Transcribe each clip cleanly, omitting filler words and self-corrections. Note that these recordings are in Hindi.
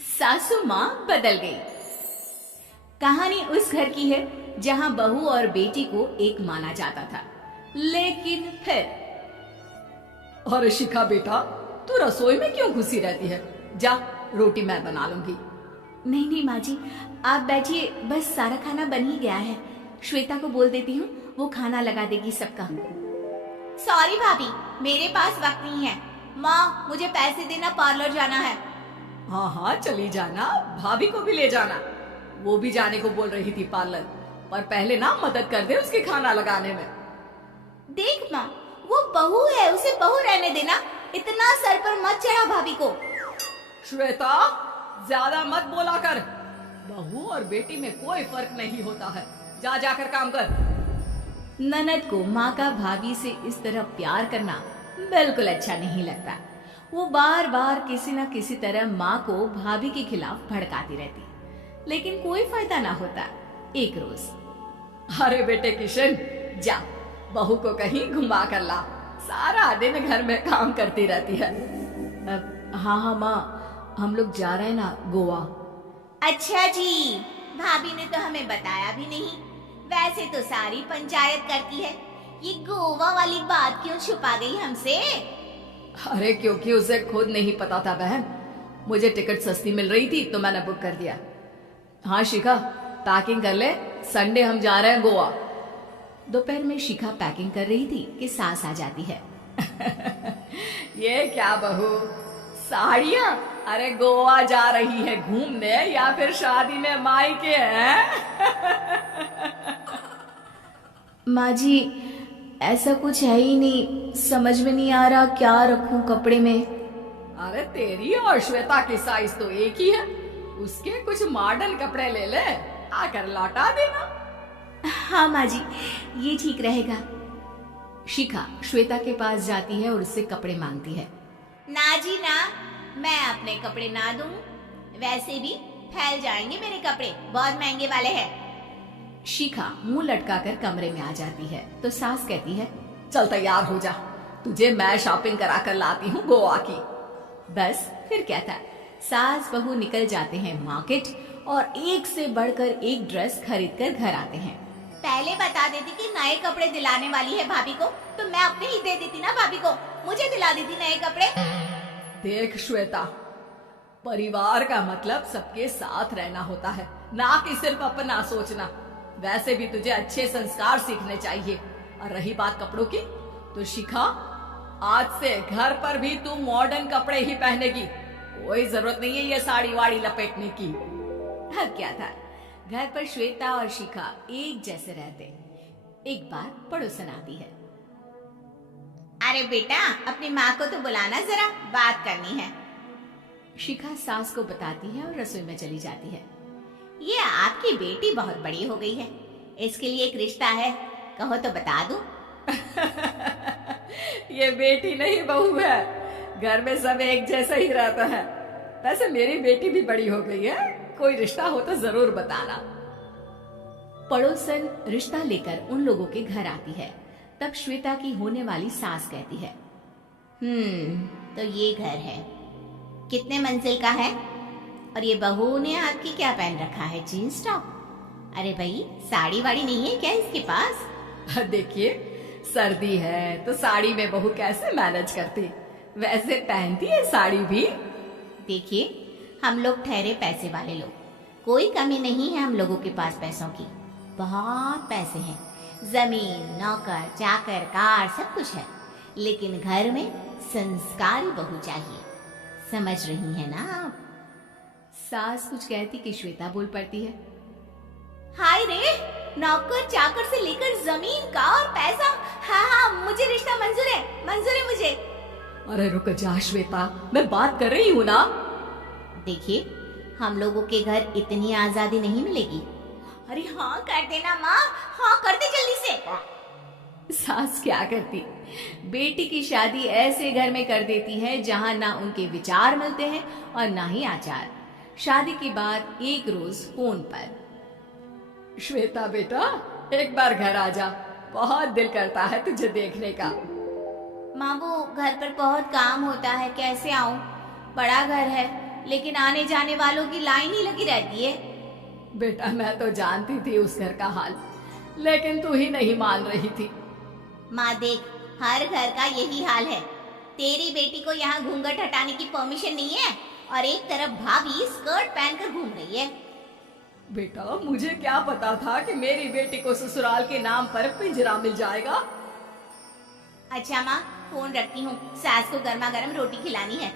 सासू माँ बदल गई। कहानी उस घर की है जहाँ बहू और बेटी को एक माना जाता था, लेकिन फिर अरे शिखा बेटा, तू रसोई में क्यों घुसी रहती है? जा, रोटी मैं बना लूंगी। नहीं नहीं माँ जी, आप बैठिए, बस सारा खाना बन ही गया है। श्वेता को बोल देती हूँ, वो खाना लगा देगी सबका। सॉरी भाभी, मेरे पास वक्त नहीं है। माँ, मुझे पैसे देना, पार्लर जाना है। हाँ हाँ चली जाना, भाभी को भी ले जाना। वो भी जाने को बोल रही थी पार्लर, पर पहले ना मदद कर दे उसके खाना लगाने में। देख माँ, वो बहू है, उसे बहू रहने देना। इतना सर पर मत चढ़ा भाभी को। श्वेता, ज्यादा मत बोला कर। बहू और बेटी में कोई फर्क नहीं होता है। जा जाकर काम कर। ननद को माँ का भाभी से इस तरह प्यार करना बिल्कुल अच्छा नहीं लगता। वो बार बार किसी न किसी तरह माँ को भाभी के खिलाफ भड़काती रहती, लेकिन कोई फायदा ना होता। एक रोज, अरे बेटे किशन, जा बहू को कहीं घुमा कर ला। सारा दिन घर में काम करती रहती है। हाँ हाँ माँ, हम लोग जा रहे हैं ना गोवा। अच्छा जी, भाभी ने तो हमें बताया भी नहीं। वैसे तो सारी पंचायत करती है, ये गोवा वाली बात क्यों छुपा गई हमसे? अरे क्योंकि उसे खुद नहीं पता था बहन। मुझे टिकट सस्ती मिल रही थी तो मैंने बुक कर दिया। हाँ शिखा, पैकिंग कर ले, संडे हम जा रहे हैं गोवा। दोपहर में शिखा पैकिंग कर रही थी कि सास आ जाती है। ये क्या बहू, साड़ियाँ? अरे गोवा जा रही है घूमने या फिर शादी में मायके हैं? माँ जी, ऐसा कुछ है ही नहीं, समझ में नहीं आ रहा क्या रखूं कपड़े में। अरे तेरी और श्वेता की साइज तो एक ही है। उसके कुछ मॉडर्न कपड़े ले ले, आकर लौटा देना। हाँ माँ जी, ये ठीक रहेगा। शिखा श्वेता के पास जाती है और उससे कपड़े मांगती है। ना जी ना, मैं अपने कपड़े ना दूं। वैसे भी फैल जाएंगे मेरे कपड़े, बहुत महंगे वाले हैं। शिखा मुंह लटकाकर कमरे में आ जाती है तो सास कहती है, चल तैयार हो जा, तुझे मैं शॉपिंग करा कर लाती हूँ गोवा की। बस फिर क्या था, सास बहू निकल जाते हैं मार्केट और एक से बढ़कर एक ड्रेस खरीद कर घर आते हैं। पहले बता देती कि नए कपड़े दिलाने वाली है भाभी को, तो मैं अपने ही दे देती ना भाभी को, मुझे दिला देती नए कपड़े। देख श्वेता, परिवार का मतलब सबके साथ रहना होता है, ना कि सिर्फ अपना सोचना। वैसे भी तुझे अच्छे संस्कार सीखने चाहिए। और रही बात कपड़ों की, तो शिखा, आज से घर पर भी तू मॉडर्न कपड़े ही पहनेगी। कोई जरूरत नहीं है ये साड़ी वाड़ी लपेटने की। अब क्या था, घर पर श्वेता और शिखा एक जैसे रहते। एक बार पड़ोसन आती है। अरे बेटा, अपनी माँ को तो बुलाना, जरा बात करनी है। शिखा सास को बताती है और रसोई में चली जाती है। ये आपकी बेटी बहुत बड़ी हो गई है, इसके लिए एक रिश्ता है, कहो तो बता दूं। ये बेटी नहीं बहू है, घर में सब एक जैसा ही रहता है। वैसे मेरी बेटी भी बड़ी हो गई है, कोई रिश्ता हो तो जरूर बताना। पड़ोसन रिश्ता लेकर उन लोगों के घर आती है। तब श्वेता की होने वाली सास कहती है, तो ये घर है, कितने मंजिल का है? और ये बहू ने आपकी क्या पहन रखा है, जीन्स टॉप? अरे भाई, साड़ी वाड़ी नहीं है क्या इसके पास? देखिए, सर्दी है तो साड़ी में बहू कैसे मैनेज करती, वैसे पहनती है साड़ी भी। देखिए, हम लोग ठहरे पैसे वाले लोग, कोई कमी नहीं है हम लोगों के पास पैसों की, बहुत पैसे हैं, जमीन, नौकर चाकर, कार, सब कुछ है, लेकिन घर में संस्कारी बहू चाहिए। समझ रही है ना आप? सास कुछ कहती कि श्वेता बोल पड़ती है, हाय रे, नौकर चाकर से लेकर जमीन, कार, पैसा, हाँ हाँ, मुझे रिश्ता मंजूर है, मंजूर है मुझे। अरे रुक जा श्वेता, मैं बात कर रही हूँ ना। देखिए, हम लोगों के घर इतनी आजादी नहीं मिलेगी। अरे हाँ कर देना माँ, हाँ कर दे जल्दी से। सास क्या करती, बेटी की शादी ऐसे घर में कर देती है जहाँ ना उनके विचार मिलते हैं और ना ही आचार। शादी के बाद एक रोज फोन पर, श्वेता बेटा, एक बार घर आ जा, बहुत दिल करता है तुझे देखने का। माँ, वो घर पर बहुत काम होता है, कैसे आऊँ? बड़ा घर है, लेकिन आने जाने वालों की लाइन ही लगी रहती है। बेटा मैं तो जानती थी उस घर का हाल, लेकिन तू ही नहीं मान रही थी। माँ देख, हर घर का यही हाल है। तेरी बेटी को यहाँ घूंघट हटाने की परमिशन नहीं है और एक तरफ भाभी स्कर्ट पहनकर घूम रही है। बेटा मुझे क्या पता था कि मेरी बेटी को ससुराल के नाम पर पिंजरा मिल जाएगा। अच्छा माँ, फोन रखती हूँ, सास को गर्मा गर्म रोटी खिलानी है।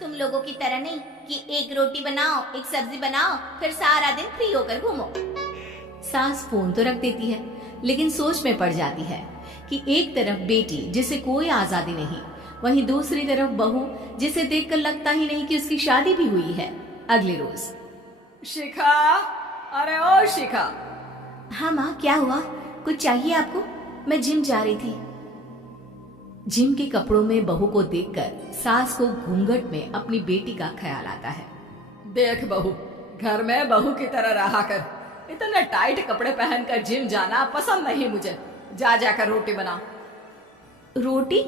तुम लोगों की तरह नहीं कि एक रोटी बनाओ, एक सब्जी बनाओ, फिर सारा दिन फ्री होकर घूमो। सास फोन तो रख देती है, लेकिन सोच में पड़ जाती है कि एक तरफ बेटी जिसे कोई आजादी नहीं, वहीं दूसरी तरफ बहू जिसे देखकर लगता ही नहीं कि उसकी शादी भी हुई है। अगले रोज, शिखा, अरे ओ शिखा। हाँ माँ, क्या हुआ? कुछ चाहिए आपको? मैं जिम जा रही थी। जिम के कपड़ों में बहू को देखकर सास को घूंघट में अपनी बेटी का ख्याल आता है। देख बहू, घर में बहू की तरह रहा कर। इतने टाइट कपड़े पहनकर जिम जाना पसंद नहीं मुझे। जा जाकर रोटी बना। रोटी?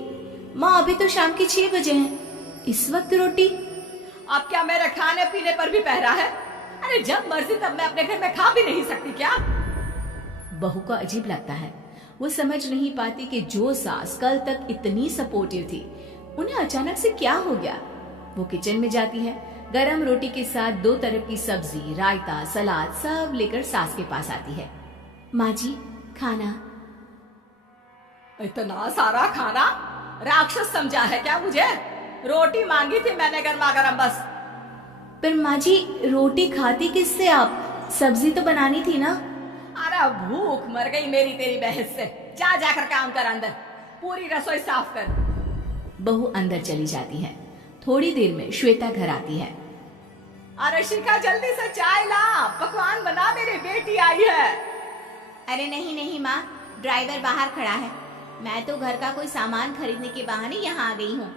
माँ अभी तो शाम के 6 बजे हैं, इस वक्त रोटी? अब क्या मेरे खाने पीने पर भी पहरा है? अरे जब मर्जी तब मैं अपने घर में खा भी नहीं सकती क्या? बहू को अजीब लगता है। वो समझ नहीं पाती कि जो सास कल तक इतनी सपोर्टिव थी, उन्हें अचानक से क्या हो गया। वो किचन में जाती है, गरम रोटी के साथ 2 तरह की सब्जी, रायता, सलाद सब लेकर सास के पास आती है। माँ जी, खाना। इतना सारा खाना? राक्षस समझा है क्या मुझे? रोटी मांगी थी मैंने गर्मा गर्म बस। पर माँ जी, रोटी खाती किससे आप? सब्जी तो बनानी थी ना। अरे भूख मर गई मेरी तेरी बहस से। जा जाकर काम कर, अंदर पूरी रसोई साफ कर। बहू अंदर चली जाती है। थोड़ी देर में श्वेता घर आती है। अरे शिखा जल्दी से चाय ला, पकवान बना, मेरी बेटी आई है। अरे नहीं नहीं माँ, ड्राइवर बाहर खड़ा है। मैं तो घर का कोई सामान खरीदने के बहाने यहाँ आ गई हूँ,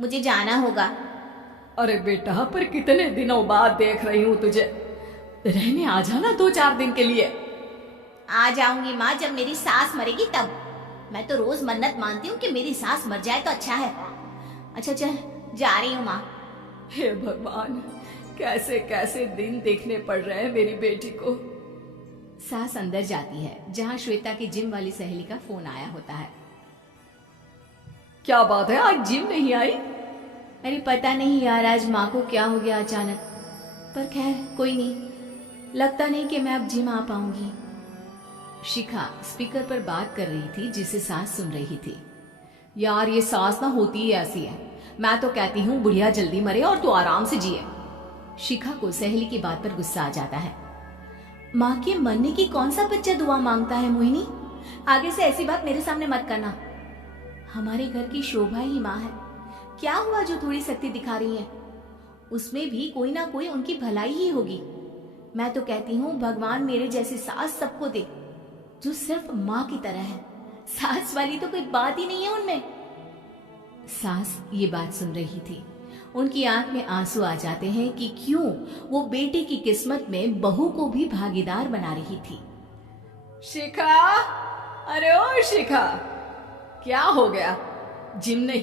मुझे जाना होगा। अरे बेटा, पर कितने दिनों बाद देख रही हूँ तुझे, रहने आ जाना 2-4 दिन के लिए। आ जाऊंगी माँ, जब मेरी सास मरेगी तब। मैं तो रोज मन्नत मानती हूँ कि मेरी सास मर जाए तो अच्छा है। अच्छा चल, जा रही हूँ माँ। हे भगवान, कैसे कैसे दिन देखने पड़ रहे हैं मेरी बेटी को। सास अंदर जाती है, जहाँ श्वेता की जिम वाली सहेली का फोन आया होता है। क्या बात है, आज जिम नहीं आई? अरे पता नहीं यार, आज माँ को क्या हो गया अचानक। पर खैर कोई नहीं, लगता नहीं कि मैं अब जिम आ पाऊंगी। शिखा स्पीकर पर बात कर रही थी, जिसे सास सुन रही थी। यार ये सास ना होती ही ऐसी है। मैं तो कहती हूँ बुढ़िया जल्दी मरे और तू आराम से जिए। शिखा को सहेली की बात पर गुस्सा आ जाता है। माँ के मरने की कौन सा बच्चा दुआ मांगता है मोहिनी? आगे से ऐसी बात मेरे सामने मत करना। हमारे घर की शोभा ही माँ है। क्या हुआ जो थोड़ी शक्ति दिखा रही है? उसमें भी कोई ना कोई उनकी भलाई ही होगी। मैं तो कहती हूँ भगवान मेरे जैसी सास सबको दे, जो सिर्फ माँ की तरह है। सास वाली तो कोई बात ही नहीं है उनमें। सास ये बात सुन रही थी। उनकी आंख में आंसू आ जाते हैं कि क्यों वो बेटे की किस्मत में बहू को भी भागीदार बना रही थी। शिखा, अरे ओ शिखा, क्या हो गया? जिम नहीं